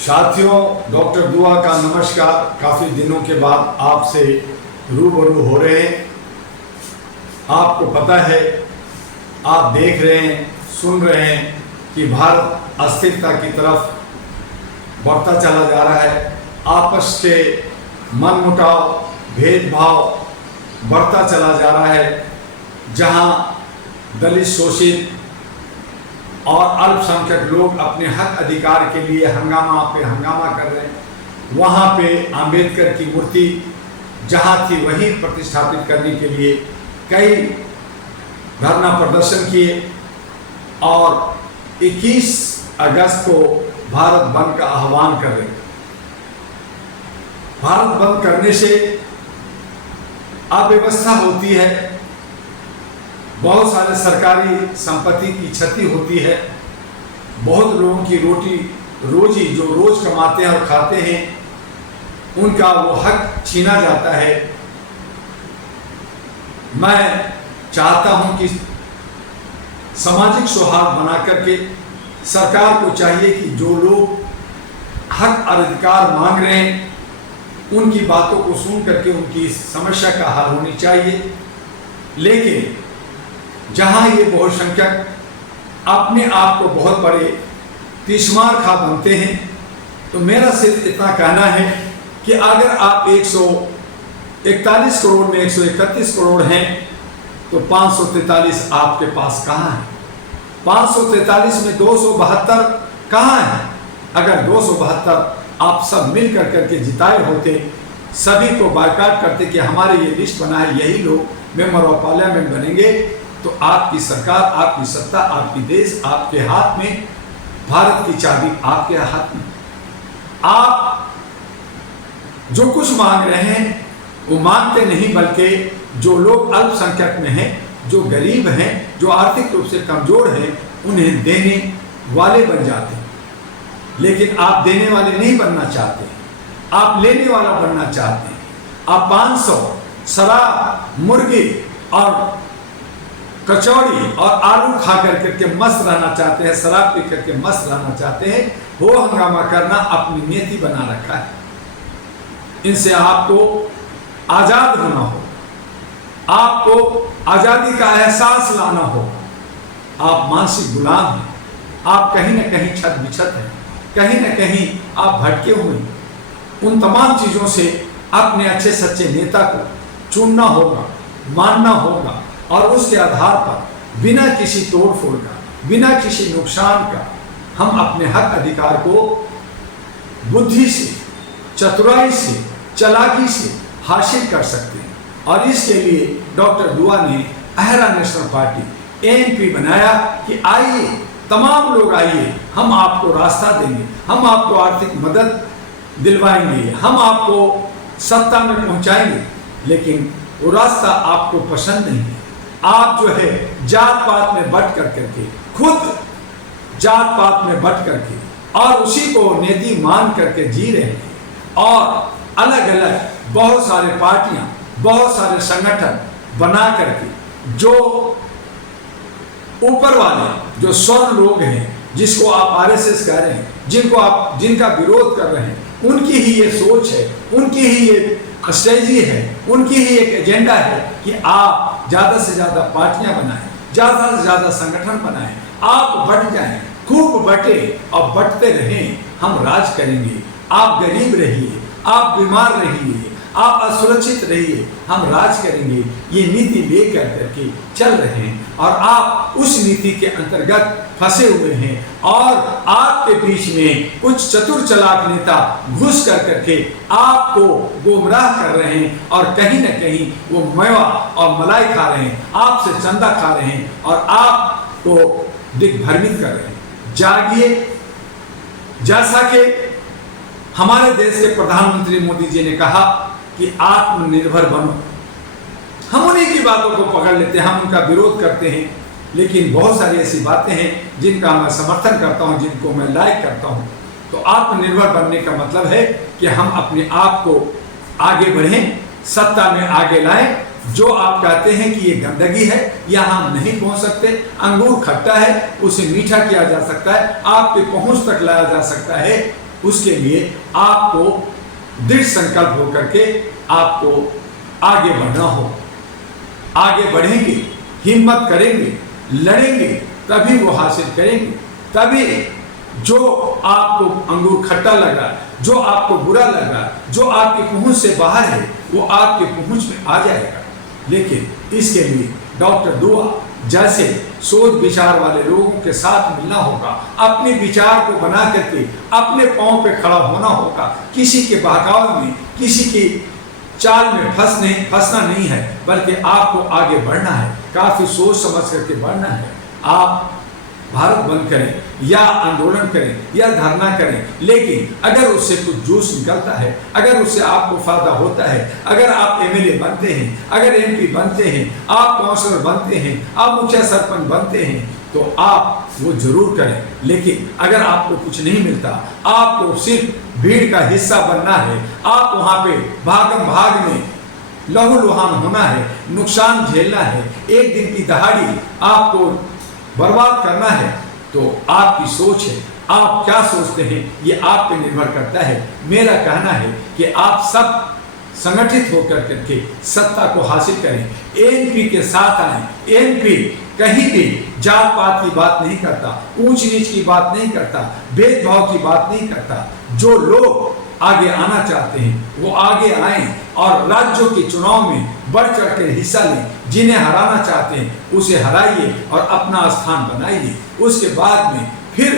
साथियों, डॉक्टर दुआ का नमस्कार। काफ़ी दिनों के बाद आपसे रूबरू हो रहे हैं। आपको पता है, आप देख रहे हैं, सुन रहे हैं कि भारत अस्थिरता की तरफ बढ़ता चला जा रहा है। आपस के मनमुटाव, भेदभाव बढ़ता चला जा रहा है। जहां दलित, शोषित और अल्पसंख्यक लोग अपने हक अधिकार के लिए हंगामा पे हंगामा कर रहे हैं, वहाँ पे अंबेडकर की मूर्ति जहाँ थी वहीं प्रतिष्ठापित करने के लिए कई धरना प्रदर्शन किए और 21 अगस्त को भारत बंद का आह्वान कर रहे हैं। भारत बंद करने से अव्यवस्था होती है, बहुत सारे सरकारी संपत्ति की क्षति होती है, बहुत लोगों की रोजी जो रोज कमाते हैं और खाते हैं उनका वो हक छीना जाता है। मैं चाहता हूं कि सामाजिक सौहार्द बना करके सरकार को चाहिए कि जो लोग हक और अधिकार मांग रहे हैं उनकी बातों को सुन करके उनकी समस्या का हल होनी चाहिए। लेकिन जहां ये बहुसंख्यक अपने आप को बहुत बड़े तीसमार खा बनते हैं, तो मेरा सिर्फ इतना कहना है कि अगर आप 141 करोड़ में 131 करोड़ हैं तो 543 आपके पास कहाँ है? 543 में 272 कहाँ है? अगर 272 आप सब मिल करके जिताए होते, सभी को बायकॉट करते कि हमारे ये लिस्ट बना है, यही लोग मेंबर ऑफ पार्लियामेंट बनेंगे, तो आपकी सरकार, आपकी सत्ता, आपकी देश आपके हाथ में, भारत की चाबी आपके हाथ में। आप जो कुछ मांग रहे हैं वो मांगते नहीं, बल्कि जो लोग अल्पसंख्यक में हैं, जो गरीब हैं, जो आर्थिक रूप से कमजोर हैं, उन्हें देने वाले बन जाते हैं। लेकिन आप देने वाले नहीं बनना चाहते, आप लेने वाला बनना चाहते हैं। आप 500 शराब, मुर्गी और कचौड़ी और आलू खा करके मस्त रहना चाहते हैं, शराब पी करके मस्त रहना चाहते हैं, वो हंगामा करना अपनी नीति बना रखा है। इनसे आपको आजाद होना हो, आपको आजादी का एहसास लाना हो। आप मानसिक गुलाम हैं, आप कहीं ना कहीं छत बिछत हैं, कहीं ना कहीं आप भटके हुए हैं। उन तमाम चीजों से अपने अच्छे सच्चे नेता को चुनना होगा, मानना होगा और उसके आधार पर बिना किसी तोड़फोड़ का, बिना किसी नुकसान का हम अपने हक अधिकार को बुद्धि से, चतुराई से, चालाकी से हासिल कर सकते हैं। और इसके लिए डॉक्टर दुआ ने अहरा नेशनल पार्टी ANP बनाया कि आइए, तमाम लोग आइए, हम आपको रास्ता देंगे, हम आपको आर्थिक मदद दिलवाएंगे, हम आपको सत्ता में पहुंचाएंगे। लेकिन वो रास्ता आपको पसंद नहीं है। आप जो है जात पात में बट करके, खुद जात पात में बट करके और उसी को नीति मान करके जी रहे हैं। और अलग अलग बहुत सारे पार्टियां, बहुत सारे संगठन बना करके जो ऊपर वाले, जो स्वर्ण लोग हैं, जिसको आप RSS कह रहे हैं, जिनका विरोध कर रहे हैं, उनकी ही ये सोच है, उनकी ही ये स्ट्रेटजी है, उनकी ही एक एजेंडा है कि आप ज्यादा से ज्यादा पार्टियां बनाएं, ज्यादा से ज्यादा संगठन बनाएं, आप बट जाएं, खूब बटे और बटते रहें, हम राज करेंगे। आप गरीब रहिए, आप बीमार रहिए, आप असुरक्षित रहिए, हम राज करेंगे। ये नीति लेकर करके चल रहे हैं और आप उस नीति के अंतर्गत फंसे हुए हैं और आपके बीच में कुछ चतुर चालाक नेता घुस करके आपको गुमराह कर रहे हैं और कहीं ना कहीं वो मेवा और मलाई खा रहे हैं, आपसे चंदा खा रहे हैं और आपको दिग्भ्रमित कर रहे हैं। जागिए, जैसा कि हमारे देश के प्रधानमंत्री मोदी जी ने कहा कि आत्मनिर्भर बनो। हम उन्हीं की बातों को पकड़ लेते हैं, हम उनका विरोध करते हैं, लेकिन बहुत सारी ऐसी बातें हैं जिनका मैं समर्थन करता हूं, जिनको मैं लाइक करता हूं। तो आत्मनिर्भर बनने का मतलब है कि हम अपने आप को आगे बढ़ें, सत्ता में आगे लाएं। जो आप कहते हैं कि ये गंदगी है, यहाँ हम नहीं पहुंच सकते, अंगूर खट्टा है, उसे मीठा किया जा सकता है, आपके पहुंच तक लाया जा सकता है, उसके लिए आपको दृढ़ संकल्प होकर के आपको आगे बढ़ना हो। आगे बढ़ेंगे, हिम्मत करेंगे, लड़ेंगे, तभी वो हासिल करेंगे। तभी जो आपको अंगूर खट्टा लगा, जो आपको बुरा लगा, जो आपकी पहुंच से बाहर है, वो आपके पहुंच में आ जाएगा। लेकिन इसके लिए डॉक्टर दुआ जैसे सोच विचार वाले लोगों के साथ मिलना होगा, अपने विचार को बना करके अपने पांव पे खड़ा होना होगा। किसी के बहकावे में, किसी की चाल में फंसना नहीं है, बल्कि आपको आगे बढ़ना है, काफी सोच समझ करके बढ़ना है। आप भारत बंद करें या आंदोलन करें या धरना करें, लेकिन अगर उससे कुछ जूस निकलता है, अगर उससे आपको फायदा होता है, अगर आप एमएलए बनते हैं, अगर एमपी बनते हैं, आप काउंसलर बनते हैं, आप मुखिया सरपंच बनते हैं, तो आप वो जरूर करें। लेकिन अगर आपको कुछ नहीं मिलता, आपको सिर्फ भीड़ का हिस्सा बनना है, आप वहां पे भागम भाग में लहूलुहान होना है, नुकसान झेलना है, एक दिन की दहाड़ी आपको बर्बाद करना है, तो आपकी सोच है, आप क्या सोचते हैं, ये आप पे निर्भर करता है। मेरा कहना है कि आप सब संगठित होकर करके सत्ता को हासिल करें, एनपी के साथ आए। एनपी कहीं भी जात पात की बात नहीं करता, ऊंच नीच की बात नहीं करता, भेदभाव की बात नहीं करता। जो लोग आगे आना चाहते हैं वो आगे आए और राज्यों के चुनाव में बढ़ चढ़ कर हिस्सा लें। जिन्हें हराना चाहते हैं उसे हराइए और अपना स्थान बनाइए। उसके बाद में फिर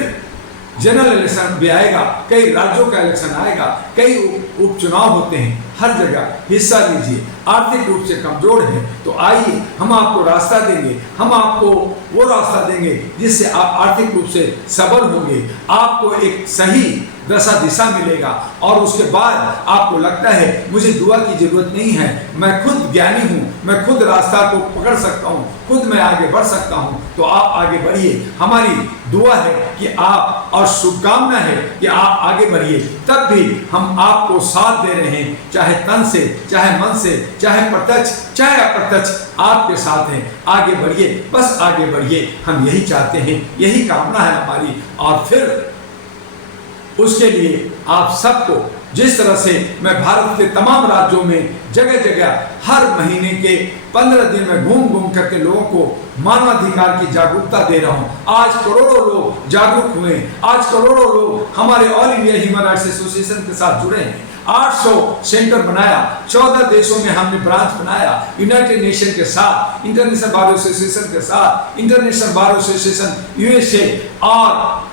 जनरल इलेक्शन भी आएगा, कई राज्यों का इलेक्शन आएगा, कई उपचुनाव होते हैं, हर जगह हिस्सा लीजिए। आर्थिक रूप से कमजोर है तो आइए, हम आपको रास्ता देंगे, हम आपको वो रास्ता देंगे जिससे आप आर्थिक रूप से सबल होंगे, आपको एक सही दशा दिशा मिलेगा। और उसके बाद आपको लगता है मुझे दुआ की जरूरत नहीं है, मैं खुद ज्ञानी हूँ, मैं खुद रास्ता को पकड़ सकता हूँ, खुद मैं आगे बढ़ सकता हूँ, तो आप आगे बढ़िए। हमारी दुआ है कि आप, और शुभकामना है कि आप आगे बढ़िए। तब भी हम आपको साथ दे रहे हैं, चाहे तन से, चाहे मन से, चाहे प्रत्यक्ष चाहे अप्रत्यक्ष, आपके साथ हैं। आगे बढ़िए, बस आगे बढ़िए, हम यही चाहते हैं, यही कामना है हमारी। और फिर उसके लिए आप सबको, जिस तरह से मैं भारत के तमाम राज्यों में जगह जगह हर महीने के 15 दिन में घूम घूम करके लोगों को मानवाधिकार की जागरूकता दे रहा हूं। आज करोड़ों लोग जागरूक हुए, आज करोड़ों लोग हमारे all India human rights association के साथ जुड़े हैं। 800 सेंटर बनाया, 14 देशों में हमने ब्रांच बनाया, यूनाइटेड नेशन के साथ, इंटरनेशनल बार एसोसिएशन के साथ, इंटरनेशनल बार एसोसिएशन यूएसए और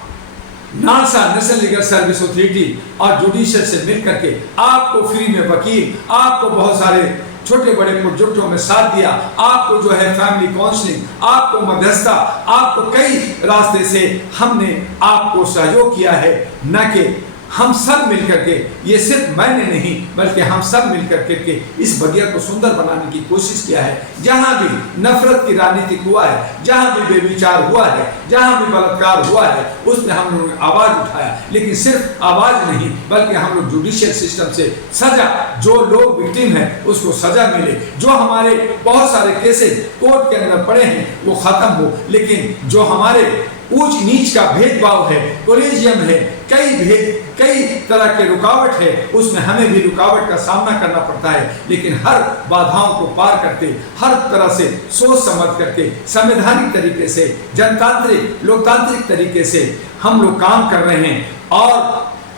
NASA national legal service authority और जुडिशियल से मिल करके आपको फ्री में वकील, आपको बहुत सारे छोटे बड़े प्रोजेक्टों में साथ दिया, आपको जो है फैमिली काउंसलिंग, आपको मध्यस्थता, आपको कई रास्ते से हमने आपको सहयोग किया है। न कि हम सब मिलकर के, ये सिर्फ मैंने नहीं बल्कि हम सब मिलकर के इस बगिया को सुंदर बनाने की कोशिश किया है। जहां भी नफरत की राजनीति हुआ है, जहां भी बेविचार हुआ है, जहां भी बलात्कार हुआ है, उसमें हम लोगों ने आवाज उठाया। लेकिन सिर्फ आवाज नहीं बल्कि हम लोग जुडिशियल सिस्टम से सजा, जो लोग विक्टिम है उसको सजा मिले, जो हमारे बहुत सारे केसेस कोर्ट के अंदर पड़े हैं वो खत्म हो। लेकिन जो हमारे ऊंच नीच का भेदभाव है, कोलिजियम है, कई तरह के रुकावट है, उसमें हमें भी रुकावट का सामना करना पड़ता है। लेकिन हर बाधाओं को पार करते, हर तरह से सोच समझ करके, संवैधानिक तरीके से, जनतांत्रिक लोकतांत्रिक तरीके से हम लोग काम कर रहे हैं और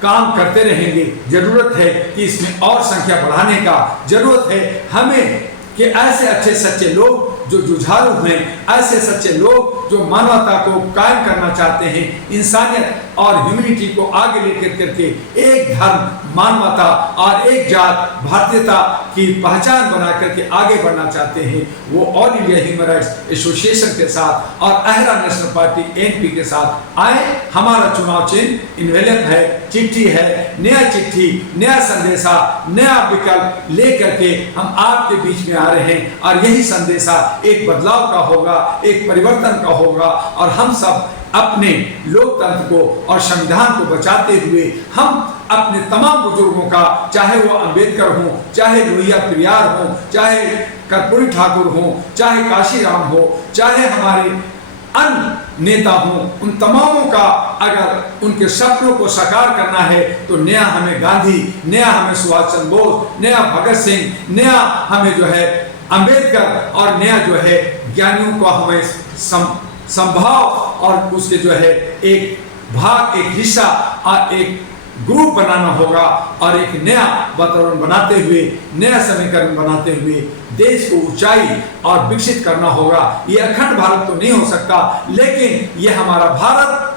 काम करते रहेंगे। जरूरत है कि इसमें और संख्या बढ़ाने का जरूरत है हमें, कि ऐसे अच्छे सच्चे लोग जो जुझारू हैं, ऐसे सच्चे लोग जो मानवता को कायम करना चाहते हैं, इंसानियत और ह्यूमैनिटी को आगे लेकर करके एक धर्म, मानवता और एक जात, भारतीयता की पहचान बना करके आगे बढ़ना चाहते हैं, वो all India human rights association के साथ और अहरा नेशनल पार्टी एनपी के साथ आए। हमारा चुनाव चिन्ह इन्वेलप है, चिट्ठी है, नया चिट्ठी, नया संदेशा, नया विकल्प लेकर के हम आपके बीच में आ रहे हैं। और यही संदेशा एक बदलाव का होगा, एक परिवर्तन का होगा, और हम सब अपने लोकतंत्र को और संविधान को बचाते हुए हम अपने तमाम बुजुर्गों का, चाहे वो अंबेडकर हो, चाहे लोहिया पेरियार हो, चाहे कर्पूरी ठाकुर हो, चाहे काशीराम हो, चाहे हमारे अन्य नेता हों, उन तमामों का अगर उनके सपनों को साकार करना है तो नया हमें गांधी, नया हमें सुभाष चंद्र बोस, नया भगत सिंह, नया हमें जो है अंबेडकर और नया जो है ज्ञानियों को हमें संभाव और उसके जो है एक भाग, एक हिस्सा और एक ग्रुप बनाना होगा और एक नया वातावरण बनाते हुए, नया समीकरण बनाते हुए देश को ऊंचाई और विकसित करना होगा। ये अखंड भारत तो नहीं हो सकता, लेकिन ये हमारा भारत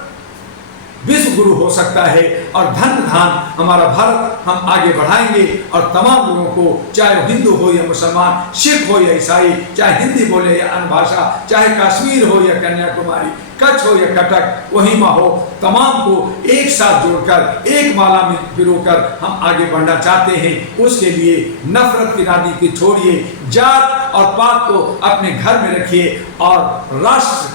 विश्व गुरु हो सकता है और धन धान हमारा भारत हम आगे बढ़ाएंगे और तमाम लोगों को, चाहे हिंदू हो या मुसलमान, सिख हो या ईसाई, चाहे हिंदी बोले या अन्य भाषा, चाहे कश्मीर हो या कन्याकुमारी, कच्छ हो या कटक, कोहिमा हो, तमाम को एक साथ जोड़कर एक माला में पिरोकर हम आगे बढ़ना चाहते हैं। उसके लिए नफरत की राजनीति छोड़िए, जात और पात को अपने घर में रखिए और राष्ट्र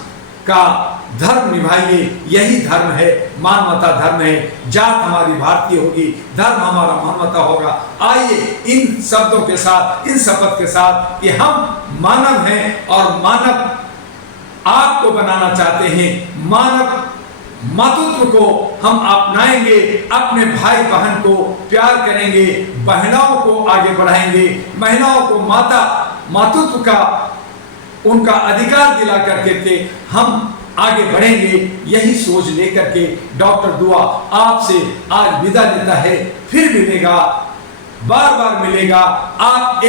का धर्म निभाइए। यही धर्म है, मानवता धर्म है। जात हमारी भारतीय होगी, धर्म हमारा मानवता होगा। आइए इन शब्दों के साथ, इन शपथ के साथ कि हम मानव हैं और मानव आपको बनाना चाहते हैं, मानव मातृत्व को हम अपनाएंगे, अपने भाई बहन को प्यार करेंगे, बहनों को आगे बढ़ाएंगे, महिलाओं को मातृत्व का उनका अधिकार दिला करके हम आगे बढ़ेंगे। यही सोच लेकर के डॉक्टर दुआ आपसे आज विदा लेता है। फिर मिलेगा, बार बार मिलेगा। आप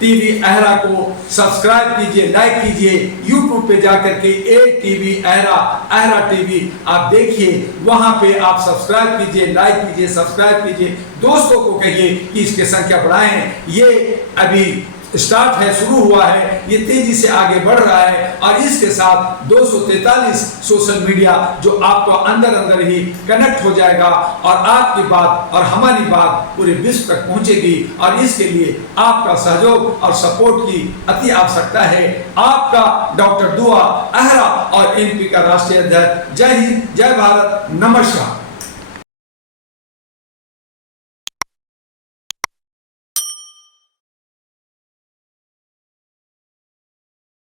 टीवी अहरा को सब्सक्राइब कीजिए, लाइक कीजिए, यूट्यूब पे जाकर के टीवी अहरा टीवी आप देखिए, वहां पे आप सब्सक्राइब कीजिए, लाइक कीजिए, सब्सक्राइब कीजिए, दोस्तों को कहिए कि इसकी संख्या बढ़ाएं। ये अभी स्टार्ट है, शुरू हुआ है, ये तेजी से आगे बढ़ रहा है और इसके साथ 243 सोशल मीडिया जो आपको अंदर अंदर ही कनेक्ट हो जाएगा और आपकी बात और हमारी बात पूरे विश्व तक पहुंचेगी और इसके लिए आपका सहयोग और सपोर्ट की अति आवश्यकता है। आपका डॉक्टर दुआ अहरा और एमपी का राष्ट्रीय अध्यक्ष। जय हिंद, जय भारत, नमस्कार।